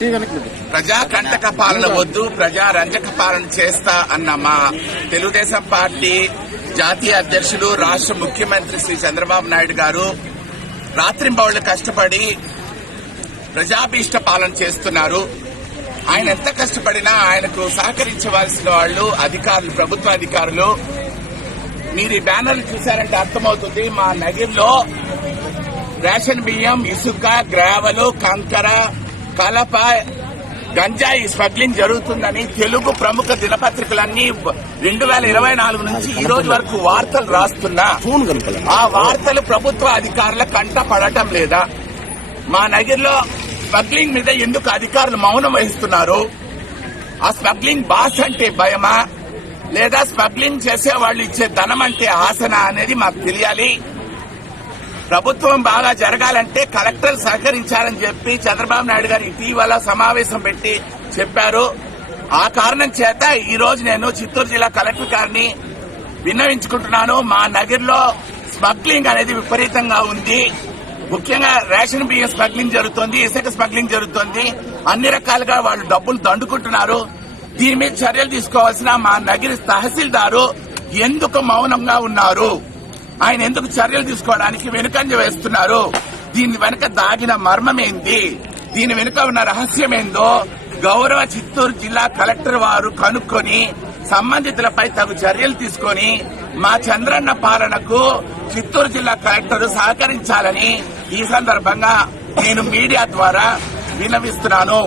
ప్రజా కంటక పాలన వద్దు, ప్రజా రంజక పాలన చేస్తా అన్న మా తెలుగుదేశం పార్టీ జాతీయ అధ్యక్షులు, రాష్ట్ర ముఖ్యమంత్రి శ్రీ చంద్రబాబు నాయుడు గారు రాత్రింబవళ్లు కష్టపడి ప్రజాభీష్ట పాలన చేస్తున్నారు. ఆయన ఎంత కష్టపడినా ఆయనకు సహకరించవలసిన వాళ్ళు అధికారులు, ప్రభుత్వ అధికారులు. మీరు ఈ బ్యానర్లు చూశారంటే అర్థమవుతుంది. మా నగిరిలో రేషన్ బియ్యం, ఇసుక, గ్రావెలు, కంకర, కలప, గంజాయి స్మగ్లింగ్ జరుగుతుందని తెలుగు ప్రముఖ దినపత్రికలన్నీ 2024 నుంచి ఈ రోజు వరకు వార్తలు రాస్తున్నా ఆ వార్తలు ప్రభుత్వ అధికారుల కంట పడటం లేదా? మా నగిరిలో స్మగ్లింగ్ మీద ఎందుకు అధికారులు మౌనం వహిస్తున్నారు? ఆ స్మగ్లింగ్ బాస్ అంటే భయమా, లేదా స్మగ్లింగ్ చేసే వాళ్ళు ఇచ్చే ధనం అంటే ఆసన అనేది మాకు తెలియాలి. ప్రభుత్వం బాగా జరగాలంటే కలెక్టర్ సహకరించాలని చెప్పి చంద్రబాబు నాయుడు గారు ఇటీవల సమావేశం పెట్టి చెప్పారు. ఆ కారణం చేత ఈ రోజు నేను చిత్తూరు జిల్లా కలెక్టర్ గారిని విన్నవించుకుంటున్నాను. మా నగర్లో స్మగ్లింగ్ అనేది విపరీతంగా ఉంది. ముఖ్యంగా రేషన్ బియ్యం స్మగ్లింగ్ జరుగుతోంది, ఇసుక స్మగ్లింగ్ జరుగుతోంది. అన్ని రకాలుగా వాళ్ళు డబ్బులు దండుకుంటున్నారు. దీని మీద చర్యలు తీసుకోవాల్సిన మా నగిరి తహసీల్దారు ఎందుకు మౌనంగా ఉన్నారు? ఆయన ఎందుకు చర్యలు తీసుకోవడానికి వెనుకంజ వేస్తున్నారు? దీని వెనుక దాగిన మర్మమేంది? దీని వెనుక ఉన్న రహస్యమేందో గౌరవ చిత్తూరు జిల్లా కలెక్టర్ వారు కనుక్కొని సంబంధితులపై తగు చర్యలు తీసుకొని మా చంద్రన్న పాలనకు చిత్తూరు జిల్లా కలెక్టర్ సహకరించాలని ఈ సందర్భంగా నేను మీడియా ద్వారా విన్నవిస్తున్నాను.